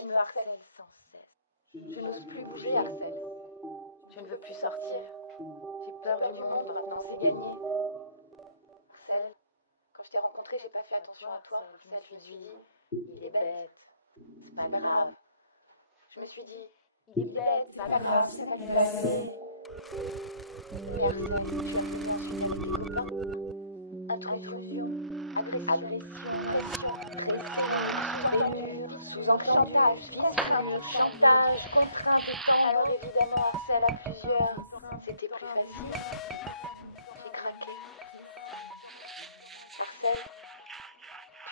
Tu me harcèles sans cesse. Je n'ose plus bouger, Arcel. Je ne veux plus sortir. J'ai peur du monde, maintenant c'est gagné. Arcel, quand je t'ai rencontré, j'ai pas fait attention à toi. Arcel, je me suis dit, il est bête, c'est pas grave. Je me suis dit, il est bête, c'est pas grave, ça va lui passer. Mais Arcel, tu as fait insulter tes copains. Intrusion, agression, pression, prévenue, sous chantage, vice, chantage, contrainte et temps. Alors évidemment, Arcel à plusieurs, c'était plus facile. J'ai craqué. Arcel,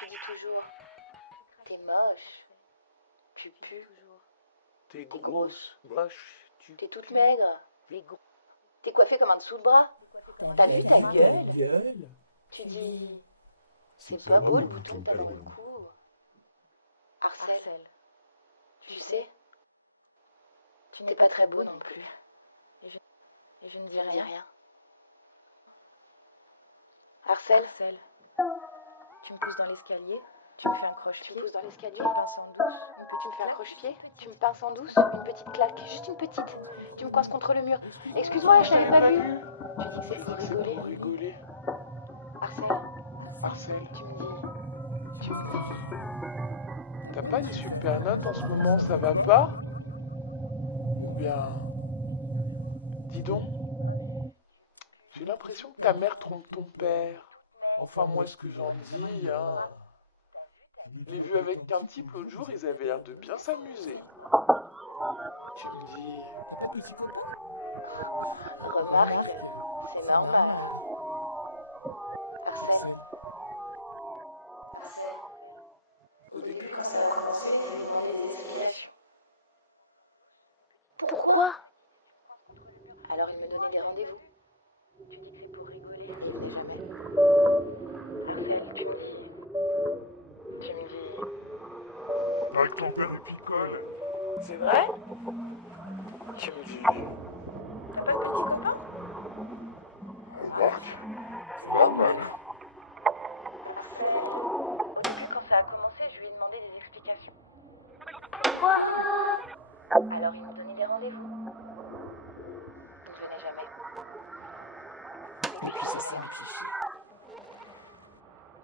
tu dis toujours, t'es moche, tu pues. T'es grosse, moche, T'es toute maigre. T'es coiffée comme un dessous de bras. T'as vu ta gueule? Tu dis, c'est pas beau le bouton de talon le cou. Arcel, tu sais, tu n'es pas très beau non plus. Et je ne dis rien. Arcel, tu me pousses dans l'escalier, tu me fais un croche-pied. Tu me pousses dans l'escalier, tu me pinces en douce. Tu me fais un croche-pied, tu me pinces en douce, une petite claque, juste une petite. Tu me coinces contre le mur. Excuse-moi, je t'avais pas vu. Tu dis que c'est pour rigoler. Arcel, Tu me dis. t'as pas des super notes en ce moment, ça va pas? Ou bien... Dis donc, j'ai l'impression que ta mère trompe ton père. Enfin, moi, ce que j'en dis, hein... Je l'ai vu avec un type l'autre jour, ils avaient l'air de bien s'amuser. Tu me dis... T'as pas de petit copain? Remarque, c'est normal. Arcel. Au début, quand ça a commencé, il m'a demandé des explications. Pourquoi? Alors il me donnait des rendez-vous. Tu dis que c'est pour rigoler, je venais jamais. Arcel, tu me dis... Avec ton père, il picole. C'est vrai? Tu me dis... T'as pas de petit copain? Remarque, c'est normal. Au début, quand ça a commencé, je lui ai demandé des explications. Pourquoi? Alors il me donnait des rendez-vous. Il ne venait jamais. Et puis c'est ça le cliché.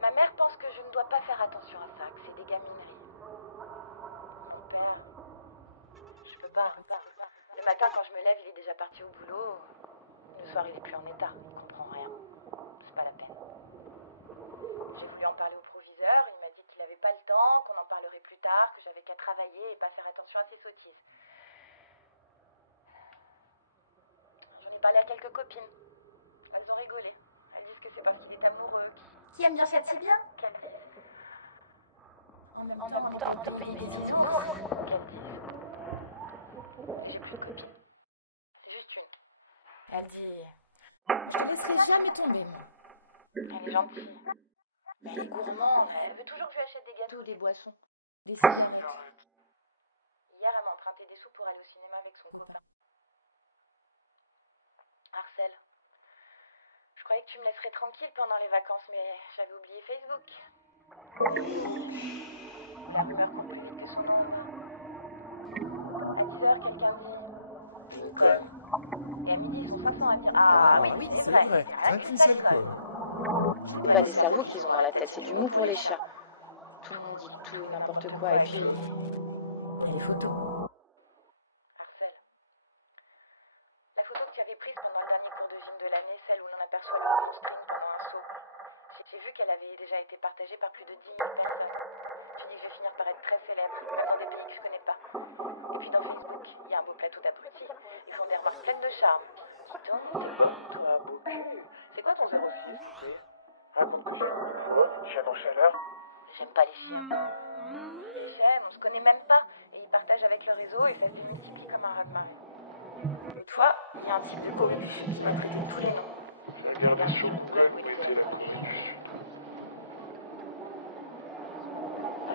Ma mère pense que je ne dois pas faire attention à ça, que c'est des gamineries. Mon père, je peux pas. Le matin, quand je me lève, il est déjà parti au boulot. Le soir, il est plus en état. Il comprend rien. C'est pas la peine. J'ai voulu en parler au proviseur. Il m'a dit qu'il n'avait pas le temps, qu'on en parlerait plus tard, que j'avais qu'à travailler et pas faire attention à ses sottises. J'en ai parlé à quelques copines. Elles ont rigolé. Elles disent que c'est parce qu'il est amoureux, qui aime bien ça si bien. Qu'elles disent. En même temps, te payer des bisounours. Qu'elles disent. Mais j'ai plus de copine. C'est juste une. Elle dit... Je te laisserai jamais tomber, moi. Elle est gentille. Mais elle est gourmande. Elle veut toujours que je lui achète des gâteaux ou des boissons. Des cigarettes. Hier, elle m'a emprunté des sous pour aller au cinéma avec son copain. Arcel, je croyais que tu me laisserais tranquille pendant les vacances, mais j'avais oublié Facebook. La rumeur court plus vite que son ombre. À 10h, quelqu'un dit une conne. Et à midi, ils sont 500 à dire ah oui, c'est vrai. Rien qu'une seule conne. C'est pas des cerveaux qu'ils ont dans la tête, c'est du mou pour les chats. Tout le monde dit tout et n'importe quoi, et puis... Et les photos. Arcel, la photo que tu avais prise pendant le dernier cours de gym de l'année, celle où l'on aperçoit le green screen pendant un saut, j'ai vu qu'elle avait déjà été partagée par plus de 10 000 personnes. Tu dis que je vais finir par être très célèbre, même dans des pays que je connais pas. Et puis dans Facebook, il y a un beau plateau d'abrutis. Ils font des remarques pleines de charme. Dis donc, Toi, beau cul, c'est quoi ton 06? Raconte que j'ai une chaîne en chaleur. j'aime pas les chiens. Les chaînes, on se connaît même pas. Et ils partagent avec le réseau et ça se multiplie comme un raz-de-marée. Une fois, il y a un type de coqueluche qui m'a traité de tous les noms. La guerre des Shogungan, mais c'est la Corée du Sud.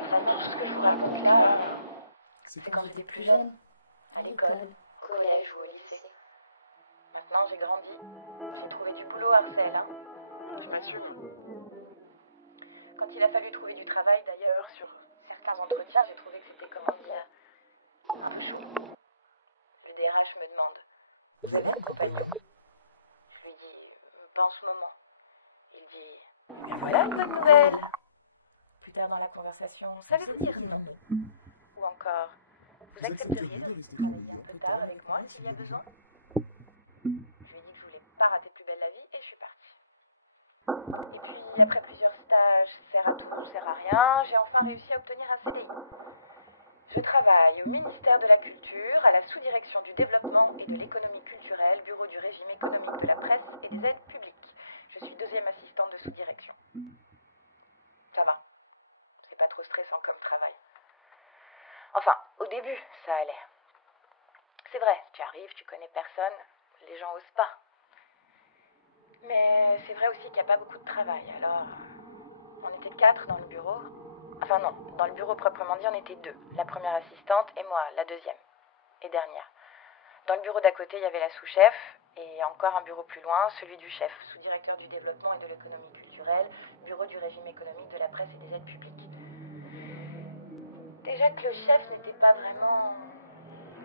Enfin, tout ce que je vous raconte là, C'est quand j'étais plus jeune. à l'école, collège ou au lycée. Maintenant, j'ai grandi. J'ai trouvé du boulot, Arcel. Hein. Je m'assume. Quand il a fallu trouver du travail, d'ailleurs, sur certains entretiens, j'ai trouvé que c'était, comment dire, Un jour, le DRH me demande: vous avez accompagné? Je lui dis: pas en ce moment. Il dit: mais voilà une bonne nouvelle. Plus tard dans la conversation: savez-vous dire non? Ou encore: vous accepteriez de travailler un peu tard avec moi s'il y a besoin? Je lui ai dit que je voulais pas rater Plus belle la vie et je suis partie. Et puis après plusieurs stages, sert à tout, sert à rien, j'ai enfin réussi à obtenir un CDI. Je travaille au ministère de la Culture, à la sous-direction du développement et de l'économie culturelle, bureau du régime économique de la presse et des aides publiques. Je suis deuxième assistante de sous-direction. Ça va, c'est pas trop stressant comme travail. Enfin, au début, ça allait. C'est vrai, tu arrives, tu connais personne, les gens osent pas. Mais c'est vrai aussi qu'il n'y a pas beaucoup de travail, alors on était 4 dans le bureau. Enfin non, dans le bureau proprement dit, on était 2. La première assistante et moi, la deuxième et dernière. Dans le bureau d'à côté, il y avait la sous-chef et encore un bureau plus loin, celui du chef, sous-directeur du développement et de l'économie culturelle, bureau du régime économique de la presse et des aides publiques. Déjà que le chef n'était pas vraiment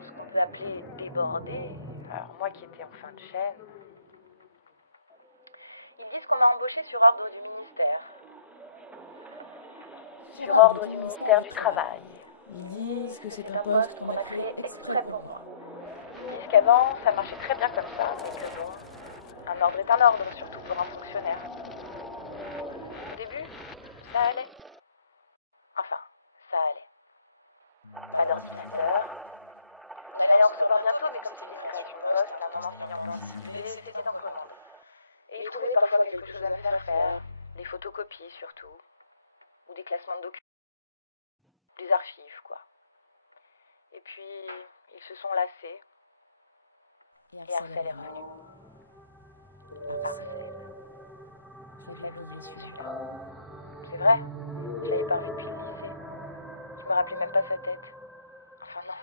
ce qu'on peut appeler débordé, alors moi qui étais en fin de chaîne. Ils disent qu'on m'a embauché sur ordre du ministère. Sur ordre du ministère du Travail. Ils disent que c'est un un poste qu'on a créé exprès pour moi. Ils disent qu'avant, ça marchait très bien comme ça, mais que bon, un ordre est un ordre, surtout pour un fonctionnaire. Au début, ça allait. Enfin, ça allait. Pas d'ordinateur. J'allais en recevoir bientôt, mais comme c'était une création de poste, la tendance n'ayant pas anticipé, c'était en commande. Et ils trouvaient parfois quelque chose à me faire faire, des photocopies surtout, ou des classements de documents, des archives, quoi. Et puis, ils se sont lassés, et Arcel est revenu. Arcel. Je l'avais su celui-là. C'est vrai, je l'avais pas vu depuis le lycée. Je me rappelais même pas sa tête. Enfin non,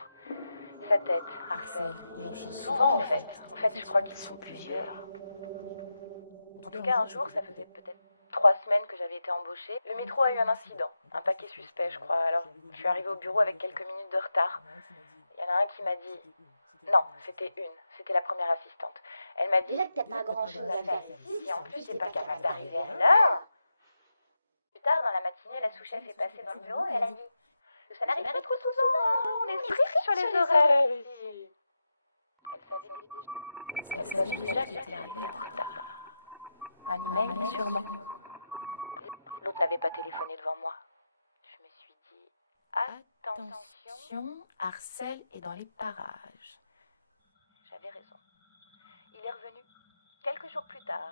sa tête, Arcel. Souvent en fait. En fait, je crois qu'ils sont plus vieux. En tout cas, un jour, ça faisait peut-être 3 semaines que j'avais été embauchée. Le métro a eu un incident, un paquet suspect, je crois. Alors, je suis arrivée au bureau avec quelques minutes de retard. Il y en a un qui m'a dit... Non, c'était la première assistante. Elle m'a dit: Déjà que t'as pas grand chose à faire ici, si en plus t'es pas capable d'arriver à l'heure. Plus tard, dans la matinée, la sous-chef est passée dans le bureau et elle a dit que ça n'arrive pas trop souvent, on est strict sur les horaires ici. Elle savait déjà que j'étais arrivée en retard. Un email sûrement. L'autre n'avait pas téléphoné devant moi. Je me suis dit: attention, Arcel est dans les parages. j'avais raison. Il est revenu quelques jours plus tard.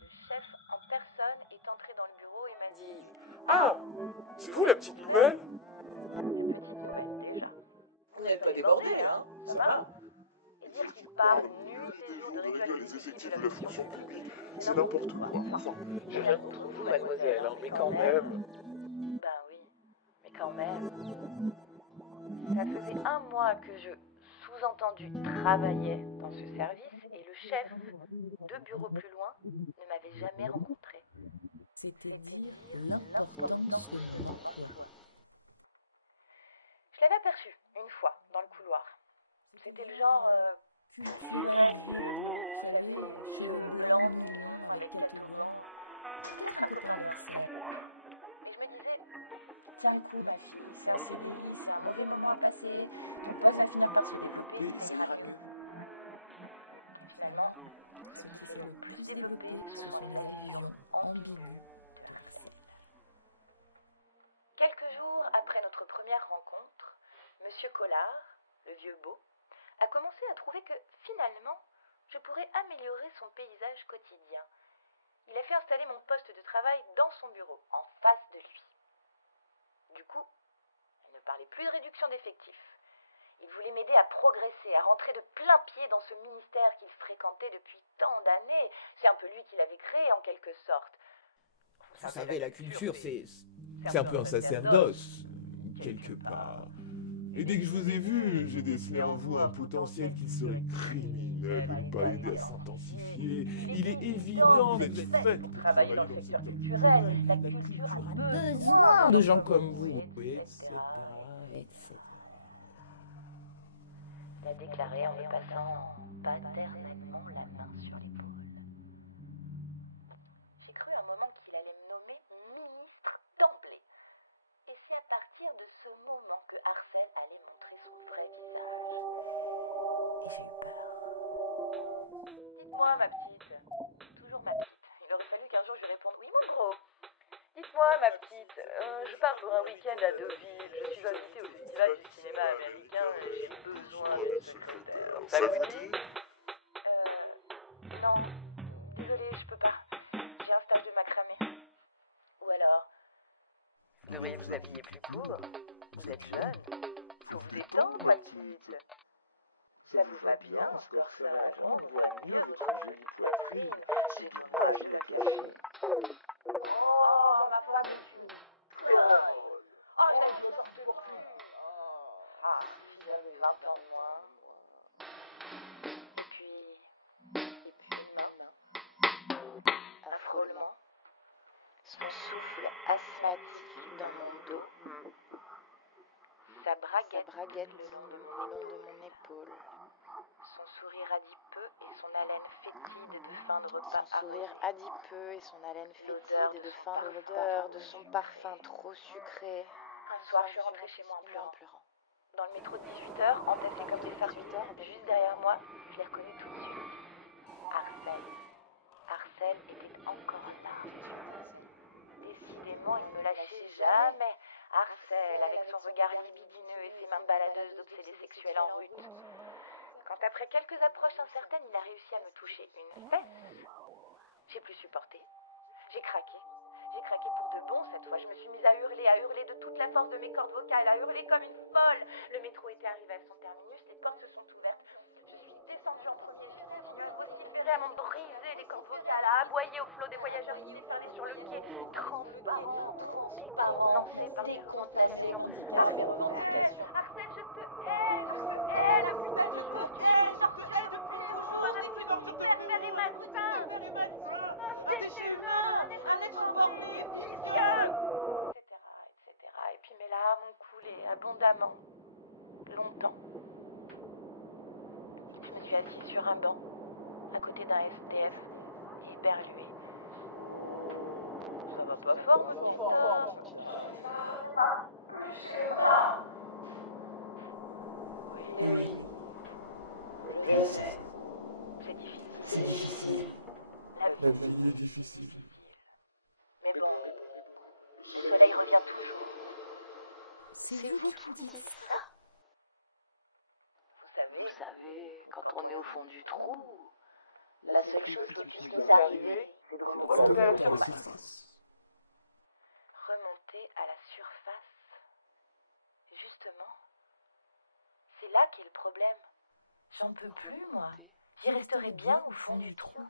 Le chef en personne est entré dans le bureau et m'a dit: Ah, c'est vous la petite nouvelle? petite nouvelle déjà. Vous n'avez pas débordé, hein? Ça va? Et dire qu'il parle nul des jours de réduire les effectifs de la fonction publique, c'est n'importe quoi. Enfin, j'ai rien contre vous, mademoiselle, hein, mais quand même. Ben oui, mais quand même. Ça faisait 1 mois que je, sous-entendu, travaillais dans ce service et le chef, 2 bureaux plus loin, ne m'avait jamais rencontré. C'était dire l'importance de quoi. Je l'avais aperçu une fois dans le couloir. C'était le genre... Vous savez, chez le blanc, avec tête longue. Un peu pour Arcel. Et je me disais... Tiens le coup, ma fille, c'est un CDI, c'est un mauvais moment à passer. Ton poste va finir par se développer, ça ira mieux. Finalement, Ce qui s'est le plus développé, ce sont les allusions ambiguës de Arcel. Quelques jours après notre première rencontre, Monsieur Collard, le vieux beau, a commencé à trouver que, finalement, je pourrais améliorer son paysage quotidien. Il a fait installer mon poste de travail dans son bureau, en face de lui. Du coup, il ne parlait plus de réduction d'effectifs. Il voulait m'aider à progresser, à rentrer de plein pied dans ce ministère qu'il fréquentait depuis tant d'années. C'est un peu lui qui l'avait créé, en quelque sorte. Vous savez, la culture, c'est un peu un sacerdoce, quelque part. Et dès que je vous ai vu, j'ai décelé en vous un potentiel qui serait criminel de ne pas aider à s'intensifier. Il est évident que vous êtes fait pour travailler dans le secteur culturel. La culture a besoin de gens comme vous, etc., etc. l'a déclaré en me passant paternellement la main sur l'épaule. J'ai cru un moment qu'il allait me nommer ministre d'emblée. Et c'est à partir de ce moment que Arcel allait montrer son vrai visage. Et j'ai eu peur. Dites-moi, ma petite. Toujours ma petite. Il aurait fallu qu'un jour je lui réponde oui, mon gros. Dites-moi, ma petite, je pars pour un week-end à Deauville. Je suis invitée au festival du cinéma américain et j'ai besoin d'une secrétaire. Ça vous dit? Non. Désolée, je peux pas. J'ai un stage de macramé. Ou alors, vous devriez vous habiller plus court. Vous êtes jeune. Faut vous détendre, ma petite. Ça vous va bien, ce corsage. On voit mieux votre jolie poitrine. C'est dommage de la cacher. Oh, ma femme est une folle. Oh, je ne sortais plus. Ah, si j'avais 20 ans moins. Et puis une main. Un frôlement. Son souffle asthmatique dans mon dos. Sa braguette le long de mon épaule. Son sourire adipeux et son haleine fétide de fin de repas. L'odeur de son parfum trop sucré. Un soir, je suis rentrée chez moi en pleurant. Dans le métro de 18h, entassé comme des sardines, juste derrière moi, je l'ai reconnu tout de suite. Arcel. Arcel était encore là. Décidément, il ne me lâchait jamais. Arcel, avec son regard libidineux et ses mains baladeuses d'obsédés sexuels en rut. Quand après quelques approches incertaines, il a réussi à me toucher une fesse, j'ai plus supporté. J'ai craqué. J'ai craqué pour de bon cette fois. Je me suis mise à hurler de toute la force de mes cordes vocales, à hurler comme une folle. Le métro était arrivé à son terminus, les portes se sont ouvertes. Je suis descendue en premier, j'ai continué à vociférer, à m'en briser les cordes vocales, à aboyer au flot des voyageurs qui déferlaient sur le quai, transparents, décontenancés par mes revendications. Arcel, je te hais depuis toujours. Tu m'as fait sortir depuis toujours, un abruti pervers et malsain. Un déchaîneur, un espoir borné, vicieux, etc. Et puis mes larmes ont coulé abondamment, longtemps. Je me suis assise sur un banc, à côté d'un SDF, éberlué. Ça va pas fort, mon petit homme. Oui, je sais. C'est difficile. La vie est difficile. Mais bon, le soleil revient toujours. C'est vous qui me dites ça. Vous savez, quand on est au fond du trou, la seule chose qui puisse nous arriver, c'est de remonter à la surface. Remonter à la surface. Justement, c'est là qu'est le problème. J'en peux plus, moi. J'y resterai bien au fond du trou.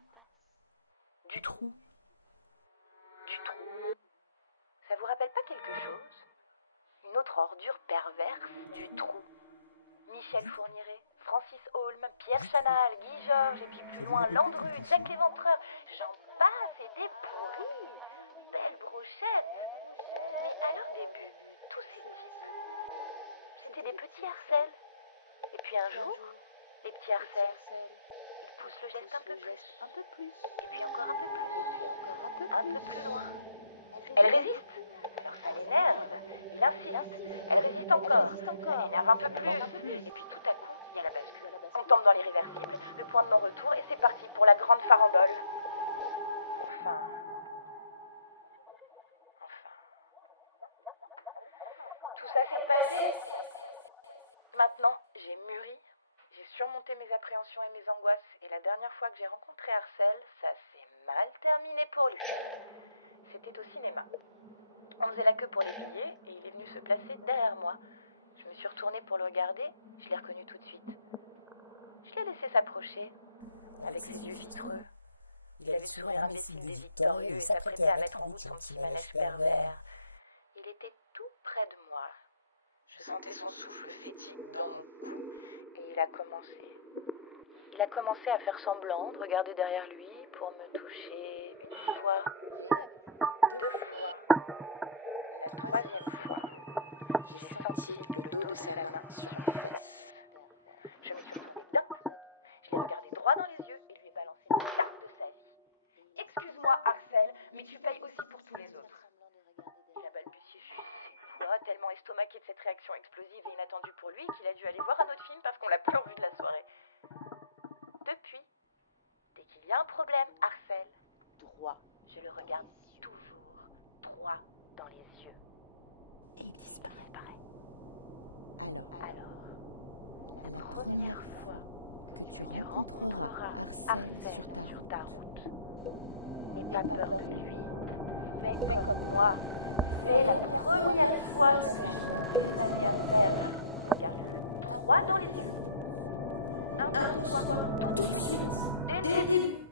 Du trou. Ça vous rappelle pas quelque chose? Une autre ordure perverse du trou. Michel Fourniret, Francis Holm, Pierre Chanal, Guy Georges, et puis plus loin Landru, Jack l'Éventreur, j'en passe et des pourris. Belle brochette. À leur début, tous ces types, c'était des petits Arcel. Et puis un jour, les petits Arcel, ils poussent le geste un peu plus. Et puis encore un peu plus. Un peu plus loin. Elle résiste. Alors ça l'énerve. Il insiste. Elle résiste encore. Ça l'énerve un peu plus. Et puis tout à coup, il y a la bascule. On tombe dans l'irréversible. Le point de non-retour et c'est parti pour la grande farandole. Enfin. Tout ça s'est passé. Maintenant, j'ai mûri. J'ai surmonté mes appréhensions et mes angoisses. Et la dernière fois que j'ai rencontré Arcel, ça s'est mal terminé pour lui. C'était au cinéma. On faisait la queue pour les billets et il est venu se placer derrière moi. Je me suis retournée pour le regarder, je l'ai reconnu tout de suite. Je l'ai laissé s'approcher, avec ses yeux vitreux. Il avait le sourire imbécile des victorieux et s'apprêtait à mettre en route son petit manège pervers. Il était tout près de moi. Je sentais son souffle fétide dans mon cou. Et il a commencé à faire semblant de regarder derrière lui pour me toucher une fois, 2 fois. La 3e fois, j'ai senti le dos de sa main sur ma fesse. Je m'étais estomaqué de cette réaction explosive et inattendue pour lui qu'il a dû aller voir un autre film parce qu'on l'a plus revu de la soirée. Depuis, dès qu'il y a un problème, Arcel, droit, je le regarde toujours, droit dans les yeux. Et il disparaît. Alors, la première fois que tu rencontreras Arcel sur ta route, n'aie pas peur de lui. Fais comme moi. C'est la première fois que je suis avec Arcel. Regarde droit dans les yeux. Un, 2, 3, tout de suite. Dès le début.